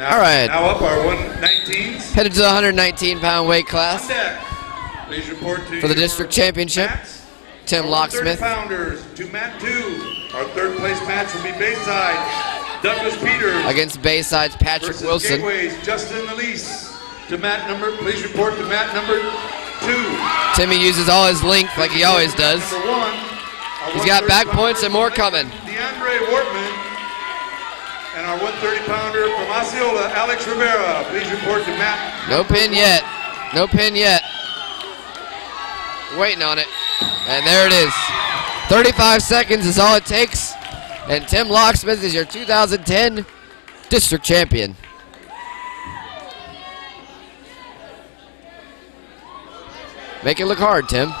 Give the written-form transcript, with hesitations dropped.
Now, All right. Now up our 119s. Headed to the 119-pound weight class On deck. Please report to for the your district championship. mats. Tim Our Locksmith 130-pounders to mat 2. Our third place match will be Bayside. Douglas Peters against Bayside's Patrick versus Wilson. Gateway's Justin Elise. To mat number, please report to mat number 2. Timmy uses all his length like he always does. Number 1. He's got back points and more coming. DeAndre Wortman. And our 130-pounder from Osceola, Alex Rivera. Please report to mat. No pin yet. No pin yet. Waiting on it. And there it is. 35 seconds is all it takes. And Tim Locksmith is your 2010 district champion. Make it look hard, Tim.